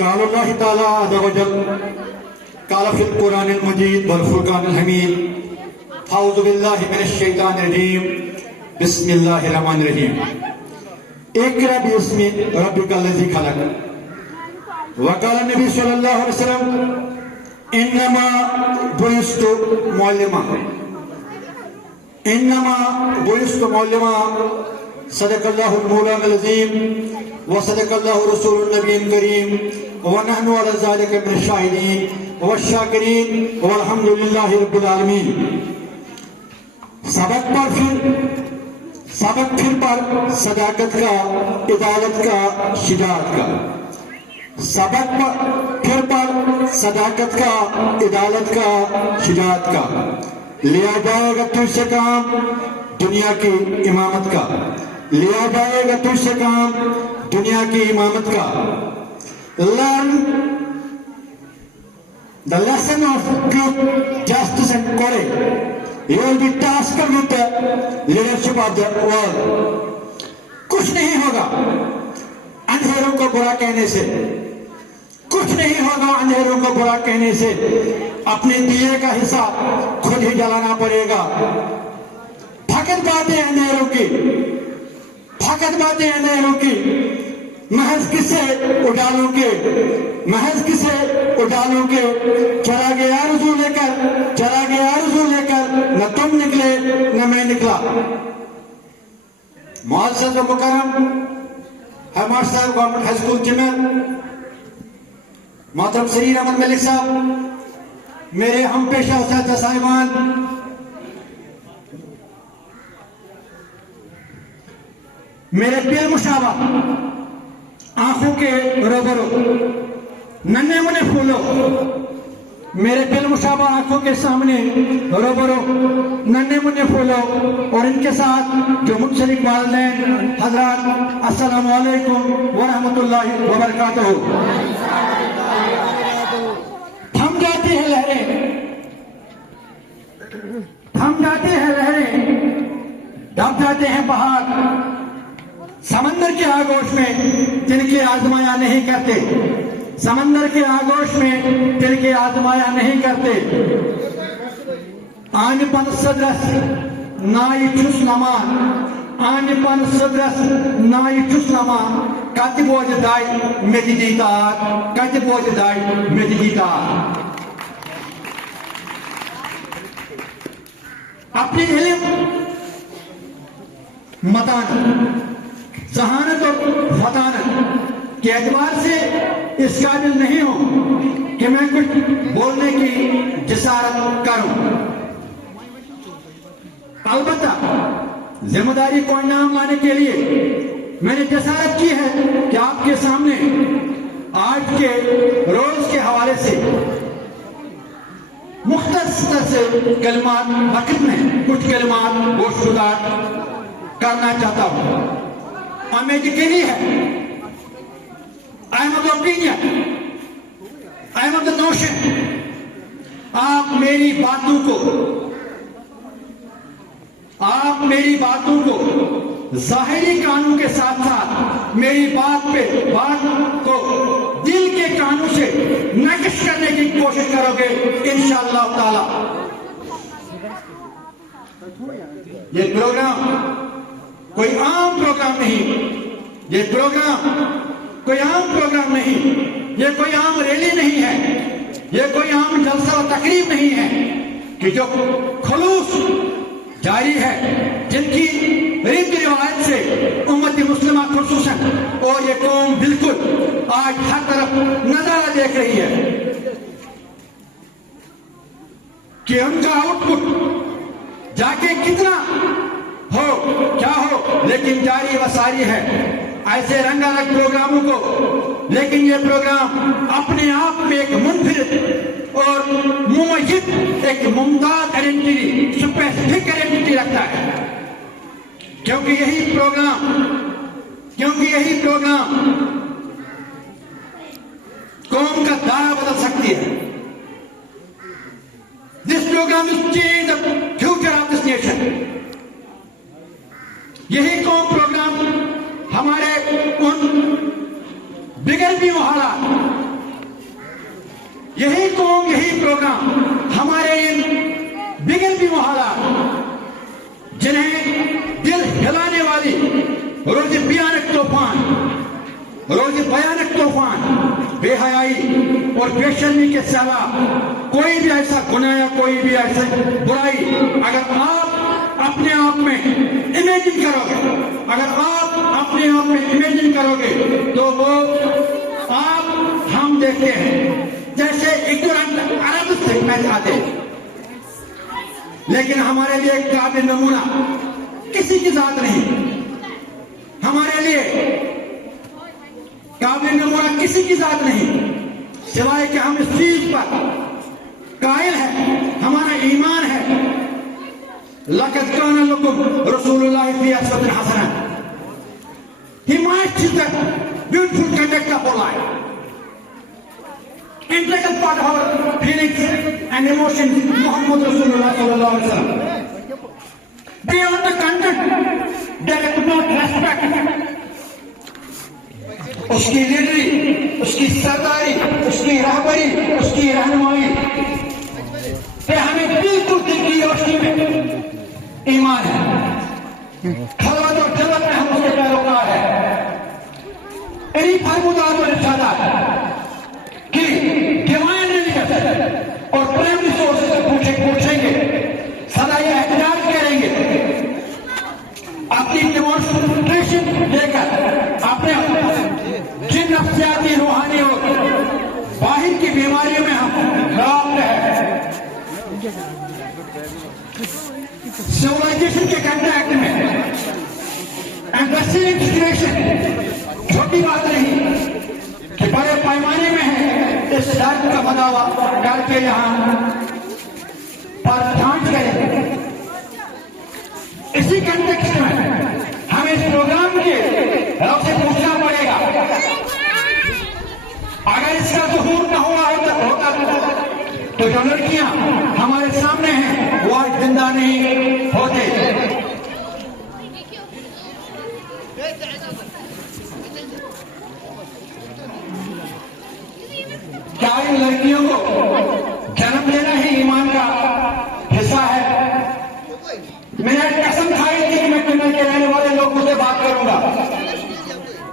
क़ाल अल्लाह ताला अज़्ज़ा व जल क़ाल फ़िल क़ुरानिल मजीद वल फ़ुरक़ानिल हमीद अऊज़ु बिल्लाहि मिनश शैतानिर रजीम बिस्मिल्लाहिर रहमानिर रहीम इक़रा बिस्मि रब्बिकल लज़ी ख़लक़ व क़ाल नबी सल्लल्लाहु अलैहि वसल्लम इन्नमा बुइस्तु मुअल्लिमा इन्नमा बुइस्तु मुअल्लिमा सदक़ल्लाहुल मौलानाल अज़ीम व सदक़ल्लाहु रसूलुन नबिय्युल करीम व नहनु अला ज़ालिका मिनश शाहिदीन व शाकिरीन वल्हम्दुलिल्लाहि रब्बिल आलमीन। सबक फिर पर सदाकत का, इदालत का, शिजाअत का। सबक फिर पर सदाकत का, इदालत का, शिजाअत का। लिया जाएगा तुझसे काम दुनिया की इमामत का, लिया जाएगा तुझसे काम दुनिया की इमामत का। Learn the lesson of truth, justice and courage. You will be tasked with the leadership of the world. कुछ नहीं होगा अंधेरों को बुरा कहने से, कुछ नहीं होगा अंधेरों को बुरा कहने से। अपने दिए का हिसाब खुद ही जलाना पड़ेगा। फकत बातें अंधेरों की, फकत बातें अंधेरों की, महज किसे उड़ालोगे, महज किसे उड़ालोगे। चला गया आरज़ू लेकर, चला गया आरज़ू लेकर, न तुम निकले न मैं निकला। मुअज़्ज़ज़ व मुकर्रम हमारे साहब गवर्नमेंट हाई स्कूल जिमेर, मोहतरम सरीर अहमद मलिक साहब, मेरे हम पेशा उस्ताद साहिबान, मेरे दिल मुशाबा आंखों के रोबरो नन्हे मुन्ने फूलो, मेरे दिल मुशाबा आंखों के सामने रोबरो नन्हे मुन्ने फूलो। और इनके साथ जो मुशर्रिक वालिदैन हजरात, अस्सलामु अलैकुम व रहमतुल्लाहि व बरकातहू। थम जाती है लहरें, थम जाती है लहरें, दब जाते हैं पहाड़। समंदर के आगोश में तिनके आजमाया नहीं करते, समंदर के आगोश में तिनके आजमाया नहीं करते। आनिपन सदरस नाई ठुस नमा, आनिपन सदरस नाई ठुस नमा। कत बोझ दाई मेरी दीदार, कत बोझ दाई मेरी दीदार। अपनी इल्म मतान, जहानत और फतानत के एतबार से इस काबिल नहीं हूं कि मैं कुछ बोलने की जिसारत करूं। अलबत्ता जिम्मेदारी को अंजाम लाने के लिए मैंने जिसारत की है कि आपके सामने आज के रोज के हवाले से मुख्तसर से कलमात वक्त में कुछ कलमात गोशगुजार करना चाहता हूं। हमें यकीनी है, I am of the opinion, I am of the notion, आप मेरी बातों को, आप मेरी बातों को जाहिरी कानून के साथ साथ मेरी बात को दिल के कानून से नक्श करने की कोशिश करोगे इंशाअल्लाह ताला। ये प्रोग्राम कोई आम प्रोग्राम नहीं, ये प्रोग्राम कोई आम प्रोग्राम नहीं, ये कोई आम रैली नहीं है, ये कोई आम जलसा और तकरीब नहीं है कि जो खुलूस जारी है, जिनकी रीति रिवायत से उम्मत मुस्लिमा खुसूसन और ये कौम बिल्कुल आज हर तरफ नजारा देख रही है कि उनका आउटपुट जाके कितना हो क्या हो, लेकिन जारी व सारी है ऐसे रंगारंग प्रोग्रामों को। लेकिन ये प्रोग्राम अपने आप में एक मुनफरिद और मुमय्यज, एक मुमताज आइडेंटिटी, स्पेसिफिक आइडेंटिटी रखता है, क्योंकि यही प्रोग्राम कौम का दायरा बदल सकती है। This program will change the future of this nation. यही कौम प्रोग्राम हमारे उन बिगड़ भी हालात यही कौम, यही प्रोग्राम हमारे इन बिगल मोहल्ला जिन्हें दिल हिलाने वाली रोज भयानक तूफान, बेहयाई और बेशर्मी के सिवा कोई भी ऐसा गुनाह या कोई भी ऐसी बुराई अगर आप अपने आप में इमेजिन करोगे, तो वो हम देखते हैं जैसे इग्नोरेंट अरब से मैच आते, लेकिन हमारे लिए काबिल नमूना किसी की जात नहीं। हमारे लिए काबिल नमूना किसी की जात नहीं, सिवाय कि हम इस चीज पर कायल है, हमारा ईमान है। लक़द काना लकुम रसूलुल्लाह फी उसवतुन हसनह। He matches the beautiful conduct of our life. Integral part of our feelings and emotions, Muhammad Rasulullah sallallahu alaihi wasallam. Beyond the content, they could not respect उसकी लीडरी, उसकी सरदारी, उसकी रहबरी, उसकी रहनुमाई पे हमें बिल्कुल दिल की रोशनी में ईमान है। खलवत और जलवत में हम उसके पैरोकार है। इन्हीं फरमुदात और इरशादात कि डिवाइन रिलीजन और प्राइमरी सोर्स से पूछेंगे, सदा ये एहतजाज करेंगे, अपनी डेमोन्स्ट्रेशन लेकर अपने जिन नफ्सियाती, रूहानी और बाहिर की बीमारियों में हम राब्त है। सिविलाइजेशन के कंटैक्ट में एम्बेसिंग सिचुएशन छोटी बात नहीं कि बड़े पैमाने में है। इस दर्द का बदावा करके यहाँ पर जांच करें। इसी कंटेक्स्ट में हमें इस प्रोग्राम के तरफ से पूछना पड़ेगा, अगर इसका ज़ुहूर न हुआ होता तो जो लड़कियां हमारे सामने हैं वो आज जिंदा नहीं होते। क्या इन लड़कियों को जन्म लेना ही ईमान का हिस्सा है? मैंने कसम खाई थी कि मैं किन्नर के रहने वाले लोगों से बात करूंगा,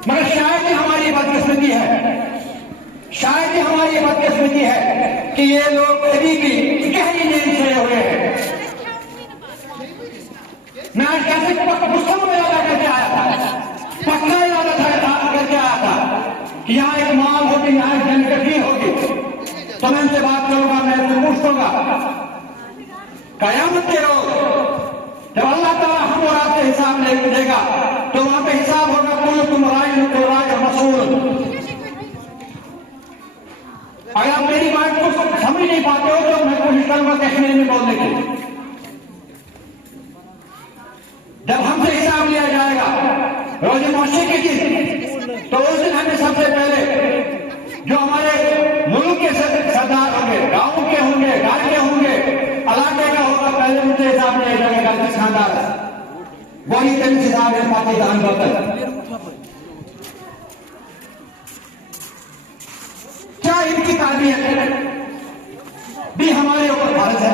मगर शायद हमारी बदकिस्मती है कि ये लोग अभी भी गहरी नींद सोए हुए हैं। मैं आज कैसे गुस्सा में इरादा करके आया था, पक्का इरादा करके आया था कि यहाँ एक माँ होगी, यहाँ एक जनकठी होगी, तो मैं उनसे बात करूंगा, मैं उनसे पूछूंगा कयामत के रोज जब अल्लाह ताला हम और आपसे हिसाब लेगा तो वहां पे हिसाब होगा, कुल्लुकुम राइन व राइन मसऊल। अगर आप मेरी बात को समझ नहीं पाते हो तो मैं कोशिश करूंगा कश्मीरी में बोलने की। जब हमसे हिसाब लिया जाएगा रोज मौसी के दिन, तो उस दिन हमें सबसे पहले जो हमारे मुल्क के सरदार होंगे, गांव के होंगे, राज्य के होंगे, इलाके का होगा, पहले उनसे हिसाब लिया जाएगा। किस खानदार वही दिन हिसाब है पाकिस्तान बर्तन। क्या इनकी ताबीयत भी हमारे ऊपर फर्ज है?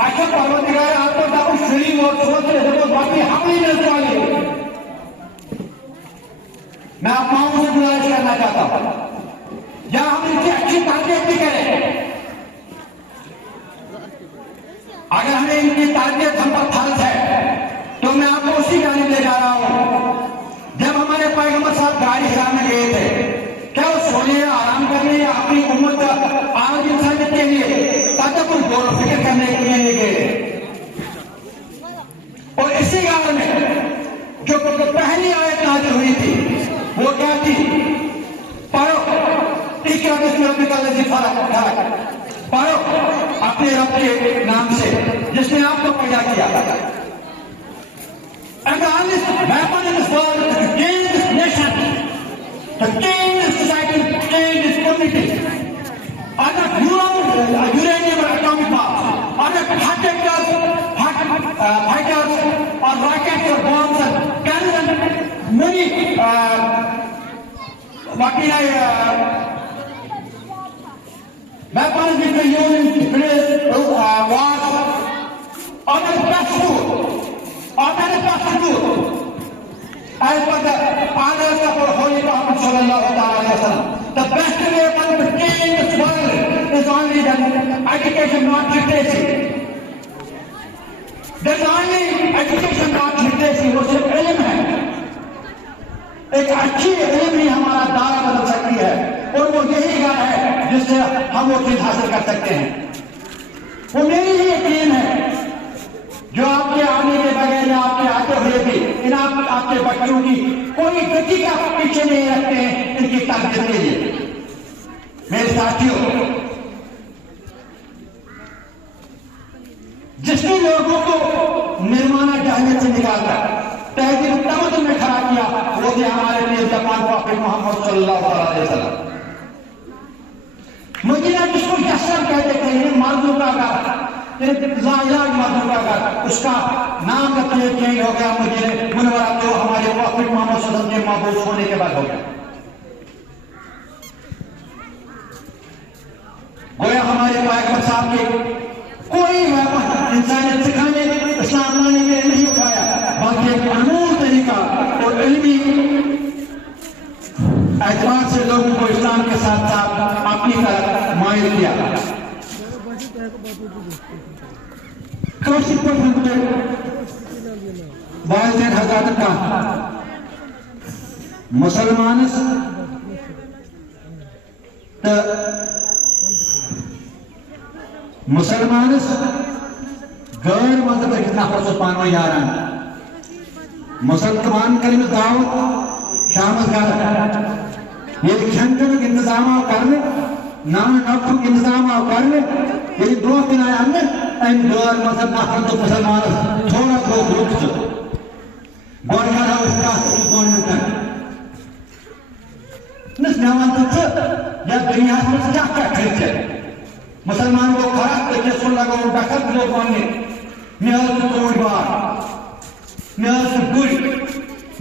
अच्छा परवरदिगार आपको तब सलीम और सोच रहे थे, बाकी हम नहीं मिलने वाली। मैं आप माओ से गुजारिश करना चाहता हूं या हम इनकी अच्छी ताबीयत भी करें। अगर हमें इनकी ताबीयत हम पर फर्ज है तो मैं आपको उसी जाने ले जा रहा हूं। जब हमारे पैगंबर साहब गाड़ी हिराने गए थे, क्या वो सोने आराम करने या अपनी उम्र का आज इंसानियत के लिए तदब्बुर गौर फिक्र करने के लिए गए? और इसी गाँव में जो पहली आयत नाज़िल हुई थी वो क्या थी? पढ़ो इक़रा बिस्मि रब्बिकल लज़ी खलक़, पढ़ो अपने रब के नाम से जिसने आपको पैदा किया। And the only weapon in this world is to change this nation, to change this society, to change this community. Are not uranium or atomic bombs, are not fighters or rockets or bombs and guns and many words of our Holy Prophet sallallahu alaihi wasallam. The best way to change this world is only the education, not literacy. There's only education, not literacy. वो सिर्फ इल्म है. एक अच्छी इल्म ही हमारा दायरा बदल सकती है, और वो यही ज्ञान है जिससे हम वो चीज हासिल कर सकते हैं. वो मेरी ही यकीन है जो आपके आने के बगैर या आपके आते हुए भी इन आपके बच्चों की कोई गति का पीछे नहीं रखते हैं इनकी ताकत के लिए. मेरे साथियों, जिसने लोगों को निर्माणा जहन्नम से निकालकर तहजीब तमद्दुन में खड़ा किया, वो थे हमारे प्रिय जपान प्रॉफिट मोहम्मद सल्लल्लाहु अलैहि वसल्लम. मदीना जिसको यशरब कहते थे, मर्दों का घर, इलाज मर्दों का घर, उसका नाम का चेंज हो गया मदीना मुनव्वरा, तो हमारे प्रॉफिट मोहम्मद सल्लल्लाहु अलैहि वसल्लम के मबूस होने के बाद हो गया. गोया हमारे पैगंबर साहब के कोई इंसानियत सिखाने, इस्लाम लाने के लिए नहीं उठाया, बल्कि एक अनमोल तरीका और इल्मी एतबार से लोगों को इस्लाम के साथ साथ अपनी तरफ मायल किया. कौशिक पर मुझे वालिदैन हजरत का मुसलमान मुसलमानस गैर मजहब नफर पानो यारान मुसलमान कर दावत शाम ये खन इंतजाम आओ करने, नाम नफर इंतजाम आओ करने, ये ब्रो दिन आया हमने अम गैर मजहब नफर तो मुसलमान थोड़ा बहुत रुक गोरखा उसका या दुनिया में क्या क्या ठीक है मुसलमान को खराब तरीके से लगा डकत लोगों ने मेहर तोड़बार, मेहर गुल,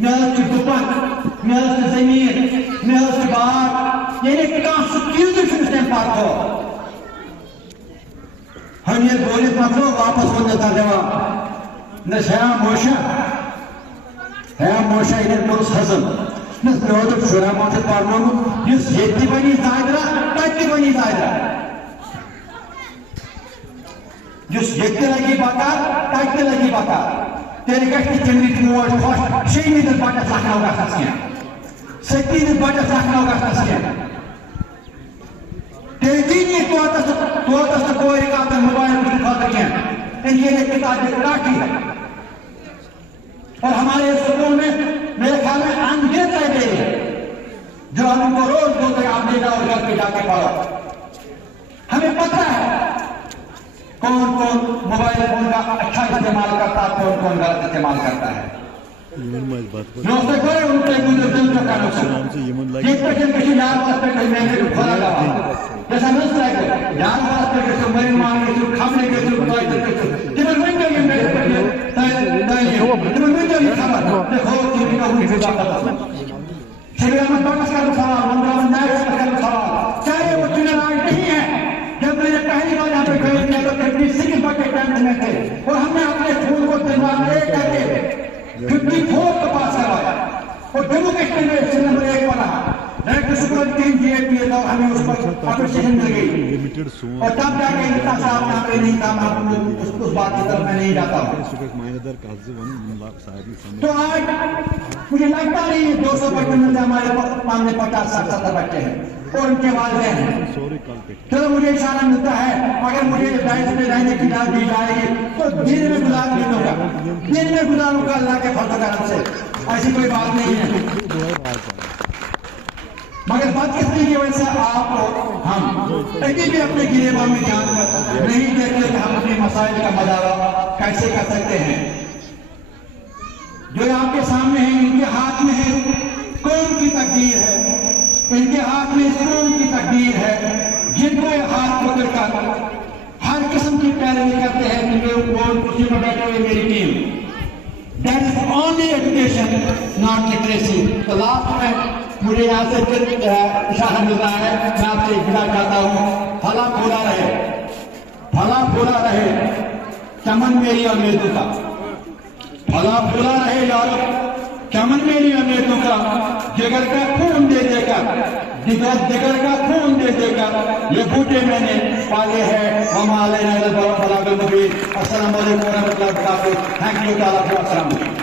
मेहर दुपन, मेहर जमीन, मेहर बार, यानी कॉन्स्टिट्यूशन पार्ट हो. हम ये बोले मतलब वापस हो जाता जवाब न है मोशा इन्हें पुरुष हसन न तो शुरा मोशा पार्नो इस येती बनी जायदरा तक बनी जायदरा जिस येती लगी बाका तक लगी बाका तेरे कष्ट चंद्रित मोड़ फर्स्ट शेमी दर बाटा साखना होगा सस्या सच्ची दर बाटा साखना होगा सस्या तेरे दीनी तो आता कोई का तो मोबाइल में दिखा दिया इनके लिए किताबें काटी है. और हमारे स्कूल में मेरे ख्याल में अनगिनत लाइब्रेरी है जो हमको रोज बोलते आप ले जाओ घर पे जाके पढ़ो. हमें पता है कौन कौन मोबाइल फोन का अच्छा इस्तेमाल करता है, कौन कौन गलत इस्तेमाल करता है. उनके दिल का किसी यार वास्ते कहीं महंगे खोला लगा जैसा नस्ल है यार वास्ते कैसे मरीन मांगे तो खाने के तो जिमन में ये मेरे देखो टीवी का हुई पूजा करता शरीर में बकस का सवाल मंगला में नायक का सवाल चाहे वो चुनाव नहीं है. जब मैंने पहली बार यहाँ पे गए थे तो 56 बटे टेंथ में थे और हमने अपने फूल को दिलवा एक करके 54 का पास करवाया और जम्मू कश्मीर में इससे नंबर 1 बना. डायरेक्टर सुपर टीम जीएपी था, हमें उस पर अप्रिसिएशन मिल गई और तब जाके इतना साफ नाम नहीं था. उस बात की तरफ मैं नहीं जाता हूँ. तो आज मुझे लगता नहीं 200 बच्चों में से हमारे सामने 50-60 बच्चे हैं और उनके वालिदैन हैं. चलो मुझे इशारा मिलता है अगर मुझे दायरे में रहने की इजाजत दी जाएगी तो दिन में गुजार नहीं दूंगा, दिन में गुजारूंगा अल्लाह के फजल करम से. ऐसी कोई बात नहीं है. मगर बदकिस्मती की वजह से आप हम कहीं भी अपने गिरेबान में ध्यान नहीं देखते कि हम अपने मसाइल का मदारा कैसे कर सकते हैं. जो आपके सामने है इनके हाथ में है कौन की तकदीर है, इनके हाथ में इस कौम की तकदीर है जिनको ये हाथ पकड़कर हर किस्म की पैरवी करते हैं. क्योंकि वो कुर्सी पर बैठे हुए मेरी team that is only education not literacy. तो लास्ट में मुझे यहाँ से फिर इशारा मिल रहा है, मैं आपसे विदा चाहता हूँ. फला फूला रहे, फला फूला रहे चमन मेरी और मेदू का, फला फूला रहे यूरोप चमन मेरी अमेरिकों का जिगर का खून दे देकर जिगर का खून दे देकर ये बूटे मैंने पाले हैं। हम आले अस्सलाम वालेकुम रहमतुल्लाहि व बरकातहू। Thank you.